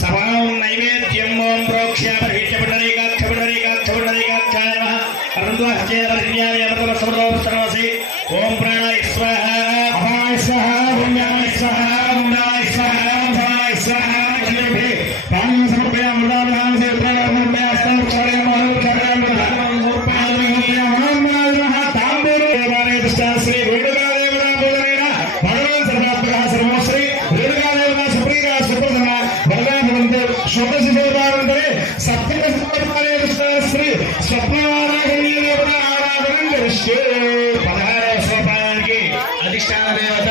సభాం నైవేద్యం ఓం ప్రోక్ష్యాపరిహిత్యపుండరీకాక్షపుండరీకాక్షరసి ఓం ప్రాణాయ స్వాహ అపాయ స్వాహ పుణ్యాయ స్వాహ ముండాయ స్వాహ భవాయ స్వాహ ప్రాణం సమర్పయామి శ్రీ వేణుగాదేవన భోజనేన భగవాన్ సర్వాత్మక సర్వశ్రీ వేణుగాదేవన సుప్రీగా సుప్రసన్న భగవాన్ శుభశిశోదానంతరే సప్తమ సమర్పణే శ్రీ స్వప్నవారాహిణీ దేవత ఆరాధనం దృష్టి 16వ సోపానానికి అధిష్టాన దేవత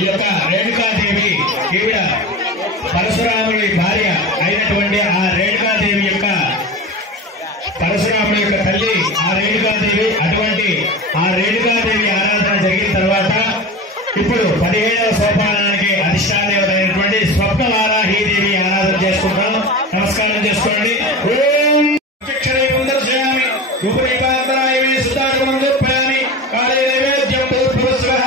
ఈ యొక్క రేణుకాదేవి ఈవిడ పరశురాముడి భార్య అయినటువంటి ఆ రేణుకాదేవి యొక్క పరశురాముడి యొక్క తల్లి ఆ రేణుకాదేవి. అటువంటి ఆ రేణుకాదేవి ఆరాధన జరిగిన తర్వాత ఇప్పుడు 17వ సోపానానికి అధిష్టాన దేవత అయినటువంటి స్వప్నవారాహీదేవి ఆరాధన చేసుకుంటాం. నమస్కారం చేసుకోండి. ఓం దర్శయామి ఉపరీపాంతరాయ సుతాగమనోపయామి కాళే నైవేద్యం పురుషః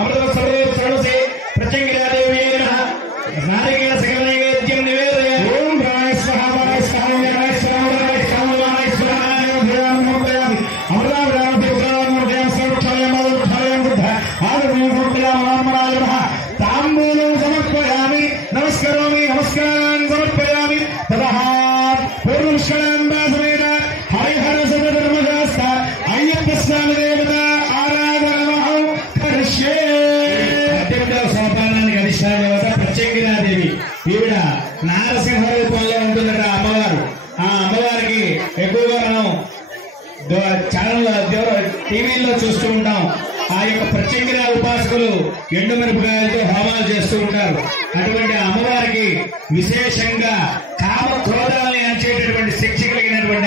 అమృత సర్వే సర్వసే ప్రత్యంగిరాదేవి నారికేళ సకల నైవేద్యం నివేదయామి. ఓం ప్రాణాయ స్వాహ ప్రాణాయ స్వాహ ప్రాణాయ స్వాహ ప్రాణాయ స్వాహ ప్రాణాయ స్వాహ అమృతాభిరామపయామి అమృతాభిరామపయామి సర్వక్షాయం బుద్ధ ఆదర్శయామి తాంబూలం సమర్పయామి. నమస్కరోమి నమస్కారాన్ని సమర్పయామి. తదః పూర్వముష్కరాంబాసమేత హరిహర సర్వధర్మశాస్త్ర అయ్యప్ప స్వామి దేవత ఆరాధనమహం కరిష్యే. 18వ సోపానానికి అధిష్టాన దేవత ప్రత్యంగిరాదేవి. ఈవిడ నారసింహ రూపంలో ఉంటుందట అమ్మవారు. ఆ అమ్మవారికి ఎక్కువగా మనం ఛానల్ టీవీల్లో చూస్తూ ఉంటాం. ఆ యొక్క ప్రత్యంగిరా ఉపాసకులు ఎండుమిరపకాయలతో హోమాలు చేస్తూ ఉంటారు. అటువంటి అమ్మవారికి విశేషంగా కామ క్రోధాలని అంచేటటువంటి శక్తి కలిగినటువంటి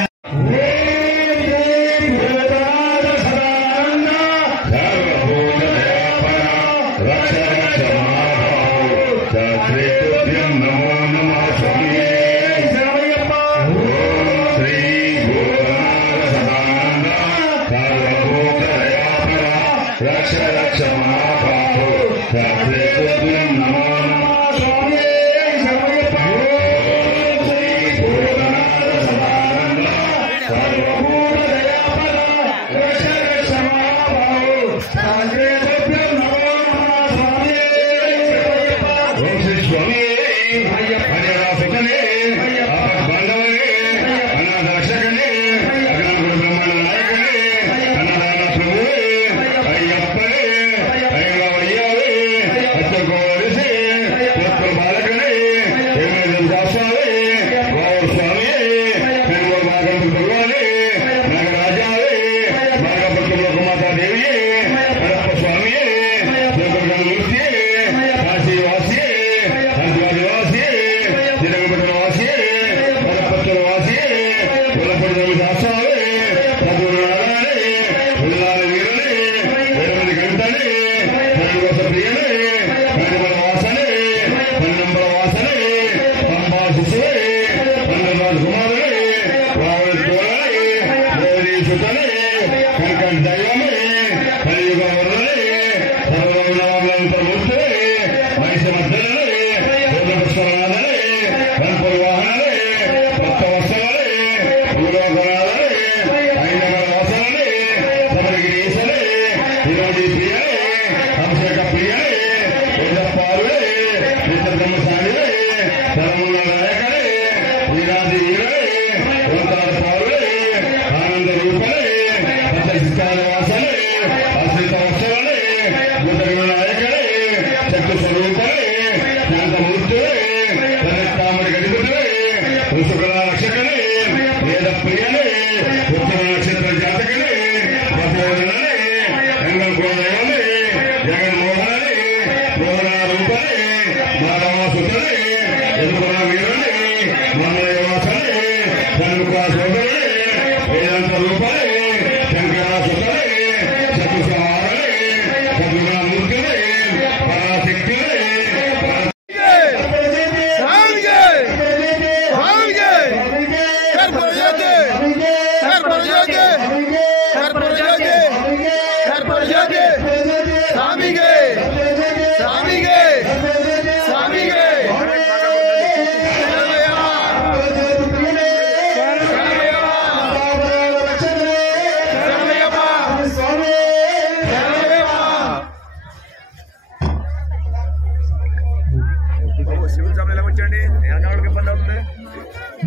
నక్షత్ర జాతకనే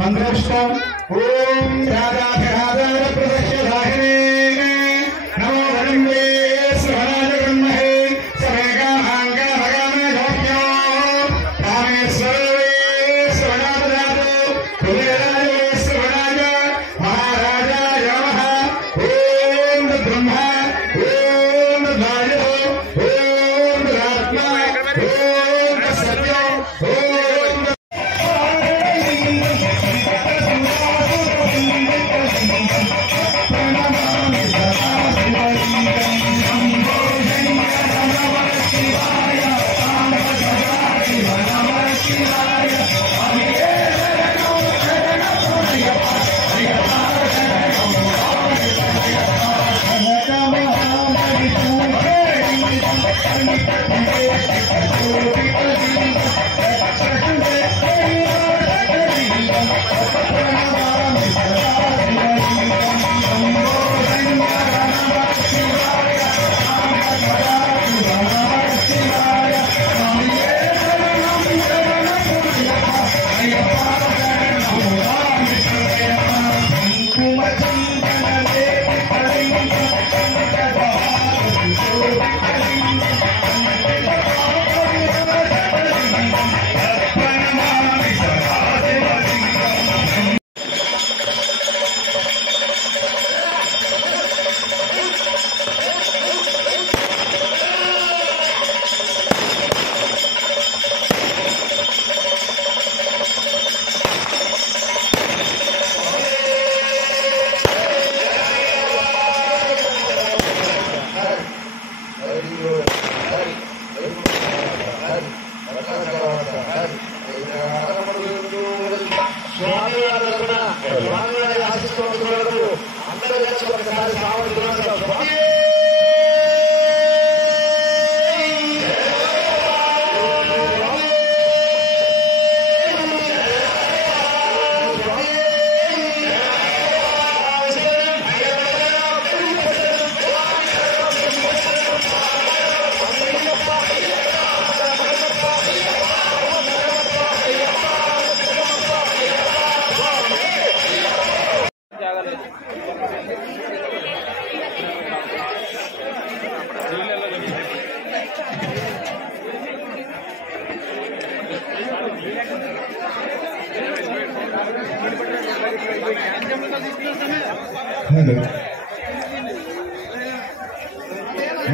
మంత్రపుష్పం ఓం రాధాభిరాధార ప్రదక్షిణాహినే నమో వరందే శ్రవణాయ బ్రహ్మహే సర్వేకామాంగమగామే ధోక్యో రామేశ్వరే శ్రవణాదాతో కుబేరాయ శ్రవణాయ మహారాజాయ నమః ఓం బ్రహ్మ ఓం వాయు ఓం ఆత్మ ఓం సత్యం ఓం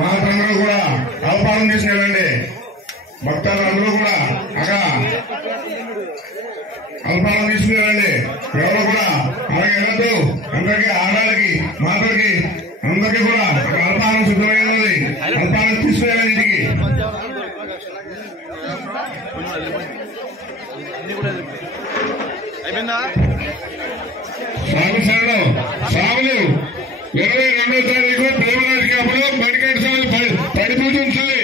మాత్రందరూ కూడా అల్పారం తీసుకెళ్ళండి. భక్తులు అందరూ కూడా అక్కడ అల్పారం తీసుకెళ్ళండి. ఎవరు కూడా అలాగే వెళ్ళద్దు. అందరికీ ఆడాలకి మాటలకి అందరికీ కూడా అల్పారం సిద్ధమైనది. అల్పారం తీసుకెళ్ళండి ఇంటికి. స్వామి శరణం. స్వాములు 22వ తారీఖు ప్రేమరాజు కాపులో మణికంఠ స్వామి పడి పూజించాలి.